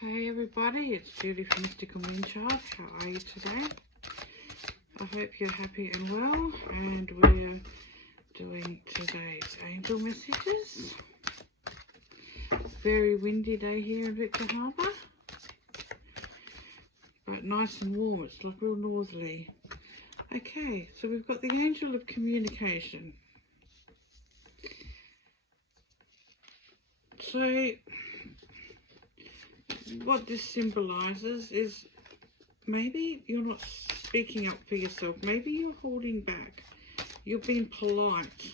Hey everybody, it's Judy from Mystical Moonchild. How are you today? I hope you're happy and well, and we're doing today's angel messages. Very windy day here in Victor Harbor, but nice and warm. It's like real northerly. Okay, so we've got the angel of communication. So what this symbolizes is maybe you're not speaking up for yourself. Maybe you're holding back. You're being polite.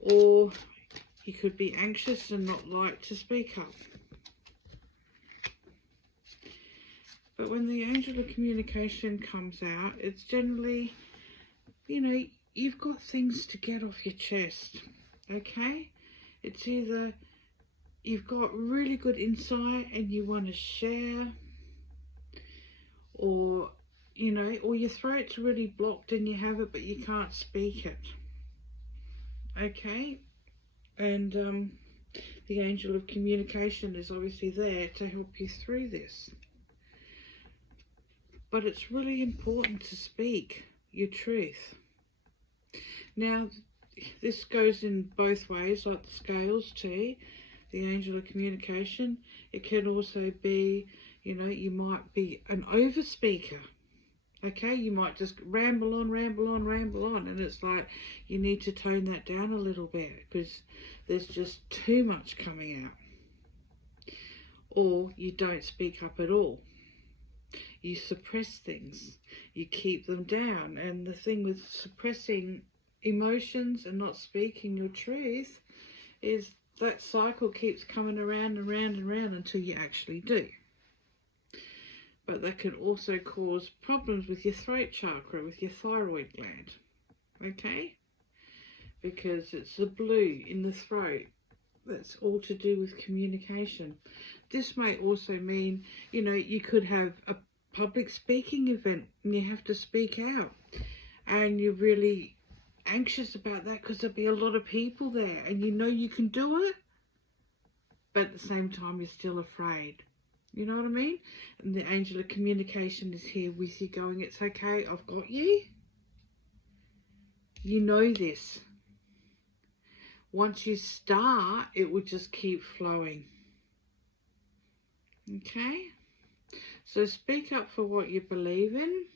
Or you could be anxious and not like to speak up. But when the angel of communication comes out, it's generally, you know, you've got things to get off your chest. Okay? It's either you've got really good insight and you want to share, or, you know, or your throat's really blocked and you have it but you can't speak it. Okay? And the angel of communication is obviously there to help you through this. But it's really important to speak your truth. Now, this goes in both ways, like the scales too. The angel of communication, it can also be, you know, you might be an over speaker. Okay, you might just ramble on, and it's like you need to tone that down a little bit because there's just too much coming out. Or you don't speak up at all. You suppress things, you keep them down. And the thing with suppressing emotions and not speaking your truth is that cycle keeps coming around and round and round until you actually do. But that can also cause problems with your throat chakra, with your thyroid gland, okay? Because it's the blue in the throat. That's all to do with communication. This may also mean, you know, you could have a public speaking event and you have to speak out. And you're really anxious about that because there'll be a lot of people there and you know you can do it, but at the same time you're still afraid. You know what I mean? And the angel of communication is here with you going, it's okay, I've got you. You know this. Once you start, it will just keep flowing. Okay? So speak up for what you believe in.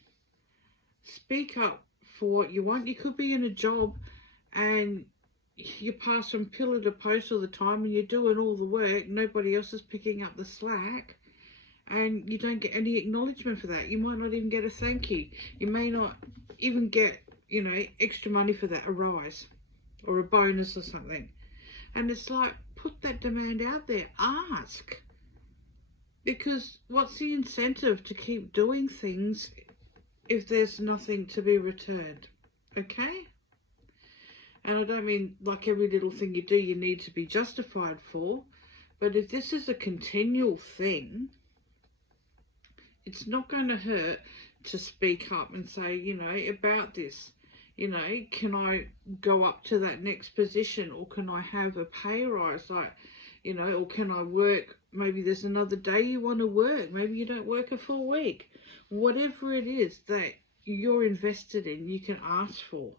Speak up for what you want. You could be in a job and you pass from pillar to post all the time and you're doing all the work. Nobody else is picking up the slack. And you don't get any acknowledgement for that. You might not even get a thank you. You may not even get, you know, extra money for that, a rise or a bonus or something. And it's like, put that demand out there. Ask. Because what's the incentive to keep doing things if there's nothing to be returned? Okay? And I don't mean like every little thing you do you need to be justified for. But if this is a continual thing, it's not going to hurt to speak up and say, you know, about this. You know, can I go up to that next position, or can I have a pay rise? Like, you know, or can I work? Maybe there's another day you want to work. Maybe you don't work a full week. Whatever it is that you're invested in, you can ask for.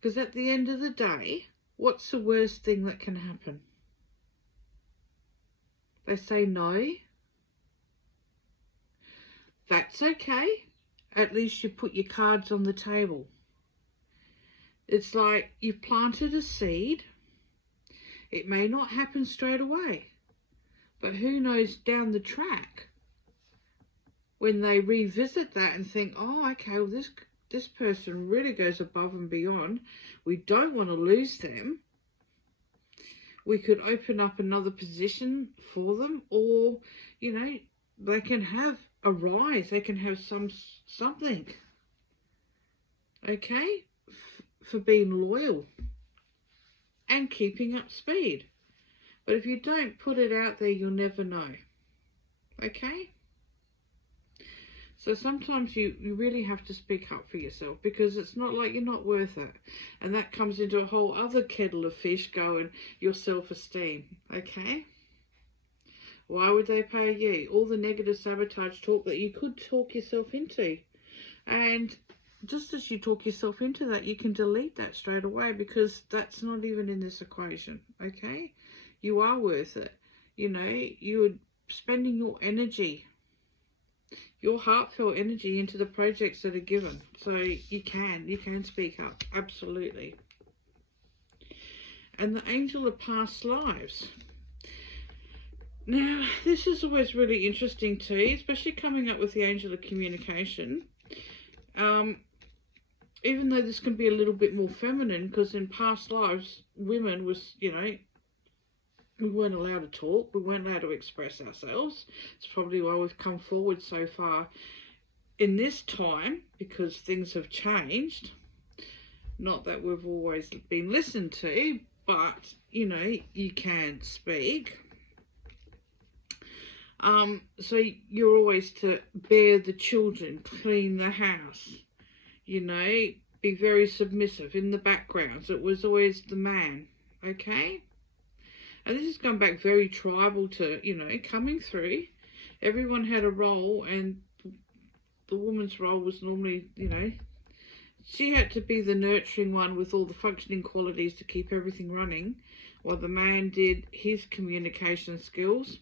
Because at the end of the day, what's the worst thing that can happen? They say no. That's okay. At least you put your cards on the table. It's like you've planted a seed. It may not happen straight away, but who knows down the track when they revisit that and think, oh, okay, well, this person really goes above and beyond. We don't want to lose them. We could open up another position for them, or, you know, they can have a rise. They can have something. Okay? For being loyal and keeping up speed. But if you don't put it out there, you'll never know. Okay? So sometimes you really have to speak up for yourself, because it's not like you're not worth it. And that comes into a whole other kettle of fish going, your self-esteem. Okay? Why would they pay you? All the negative sabotage talk that you could talk yourself into. And just as you talk yourself into that, you can delete that straight away, because that's not even in this equation, okay? You are worth it. You know, you're spending your energy, your heartfelt energy into the projects that are given. So you can speak up, absolutely. And the angel of past lives. Now, this is always really interesting too, especially coming up with the angel of communication. Even though this can be a little bit more feminine, because in past lives, women was, you know, we weren't allowed to talk, we weren't allowed to express ourselves. It's probably why we've come forward so far in this time, because things have changed. Not that we've always been listened to, but, you know, you can speak. So you're always to bear the children, clean the house, you know, be very submissive in the background. So it was always the man, okay? And this has gone back very tribal to, you know, coming through. Everyone had a role, and the woman's role was normally, you know, she had to be the nurturing one with all the functioning qualities to keep everything running, while the man did his communication skills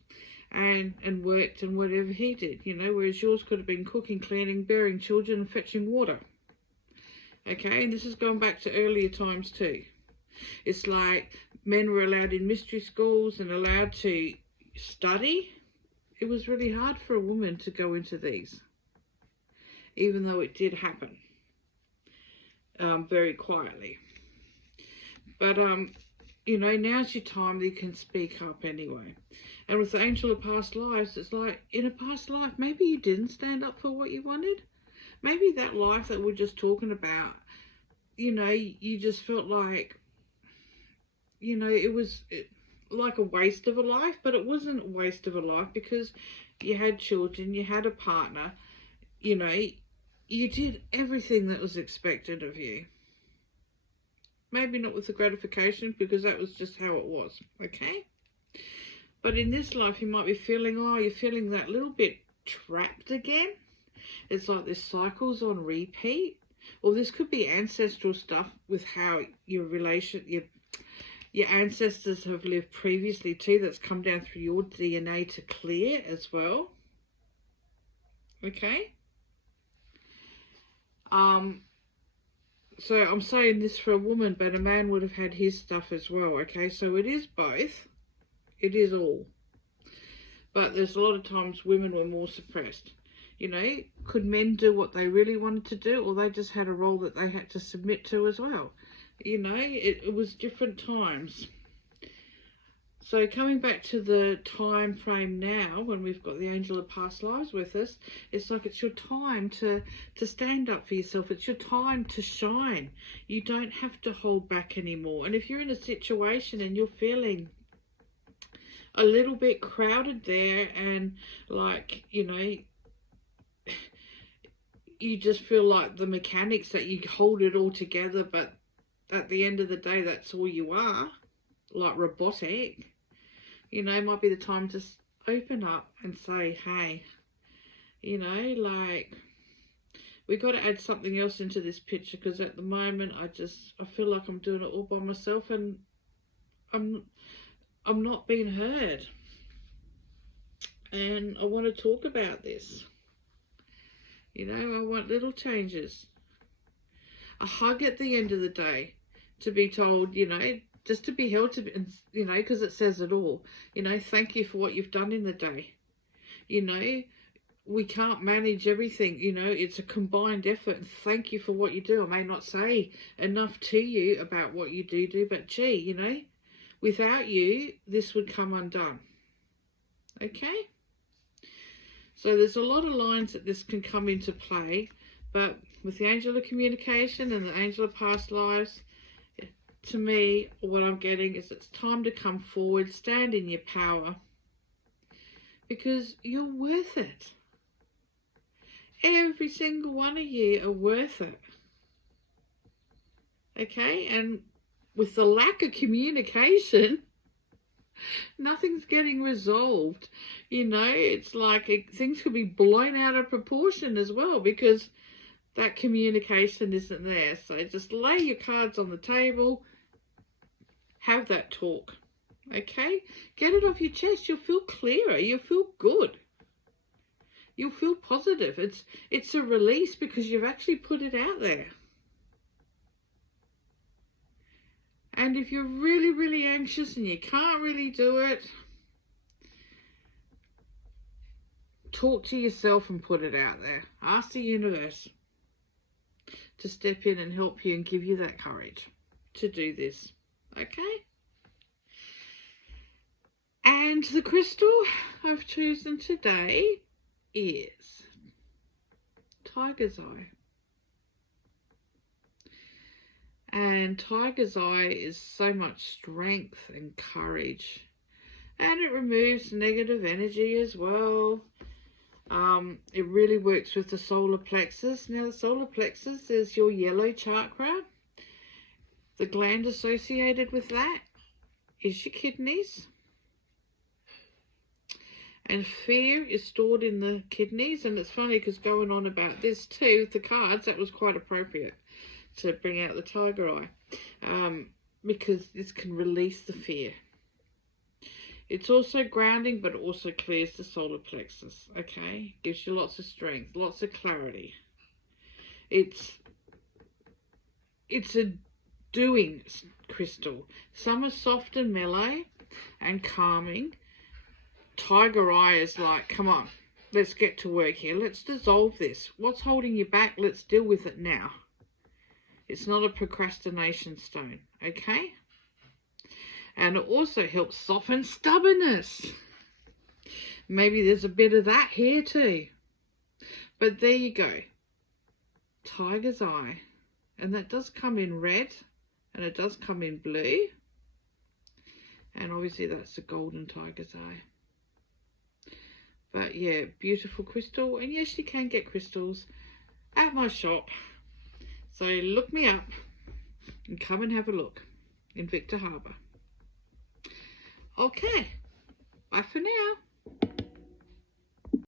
and worked in whatever he did, you know, whereas yours could have been cooking, cleaning, bearing children, and fetching water. Okay, and this has gone back to earlier times too. It's like men were allowed in mystery schools and allowed to study. It was really hard for a woman to go into these, even though it did happen very quietly. But, you know, now's your time that you can speak up anyway. And with the angel of past lives, it's like, in a past life, maybe you didn't stand up for what you wanted. Maybe that life that we're just talking about, you know, you just felt like, you know, it was like a waste of a life, but it wasn't a waste of a life, because you had children, you had a partner, you know, you did everything that was expected of you. Maybe not with the gratification, because that was just how it was, okay? But in this life, you might be feeling, oh, you're feeling that little bit trapped again. It's like this cycle's on repeat. Or this could be ancestral stuff with how your ancestors have lived previously too, that's come down through your DNA to clear as well. Okay? So I'm saying this for a woman, but a man would have had his stuff as well, okay? So it is both. It is all. But there's a lot of times women were more suppressed. You know, could men do what they really wanted to do, or they just had a role that they had to submit to as well? You know, it was different times. So coming back to the time frame now, when we've got the angel of past lives with us, it's like it's your time to stand up for yourself. It's your time to shine. You don't have to hold back anymore. And if you're in a situation and you're feeling a little bit crowded there, and like, you know, you just feel like the mechanics that you hold it all together, but at the end of the day, that's all you are, like robotic. You know, it might be the time to open up and say, hey, you know, like, we got to add something else into this picture, because at the moment I feel like I'm doing it all by myself, and I'm not being heard. And I want to talk about this. You know, I want little changes. A hug at the end of the day, to be told, you know, just to be held to, you know, because it says it all. You know, thank you for what you've done in the day. You know, we can't manage everything. You know, it's a combined effort. And thank you for what you do. I may not say enough to you about what you do, but gee, you know, without you, this would come undone. Okay? So there's a lot of lines that this can come into play, but with the angel of communication and the angel of past lives, to me, what I'm getting is it's time to come forward, stand in your power, because you're worth it. Every single one of you are worth it. Okay? And with the lack of communication, Nothing's getting resolved. You know, it's like things could be blown out of proportion as well because that communication isn't there. So just lay your cards on the table, have that talk, okay? Get it off your chest. You'll feel clearer. You'll feel good. You'll feel positive. It's a release because you've actually put it out there. And if you're really, really anxious and you can't really do it, talk to yourself and put it out there. Ask the universe to step in and help you and give you that courage to do this, okay? And the crystal I've chosen today is Tiger's Eye. And Tiger's Eye is so much strength and courage. And it removes negative energy as well. It really works with the solar plexus. Now the solar plexus is your yellow chakra. The gland associated with that is your kidneys. And fear is stored in the kidneys. And it's funny because going on about this too, with the cards, that was quite appropriate to bring out the Tiger Eye. Because this can release the fear. It's also grounding, but it also clears the solar plexus, okay? Gives you lots of strength, lots of clarity. It's a doing crystal. Some are soft and mellow and calming. Tiger Eye is like, come on, let's get to work here. Let's dissolve this. What's holding you back? Let's deal with it now. It's not a procrastination stone, okay? And it also helps soften stubbornness. Maybe there's a bit of that here too. But there you go. Tiger's Eye. And that does come in red. And it does come in blue. And obviously that's the golden Tiger's Eye. But yeah, beautiful crystal. And yes, you can get crystals at my shop. So look me up and come and have a look in Victor Harbor. Okay, bye for now.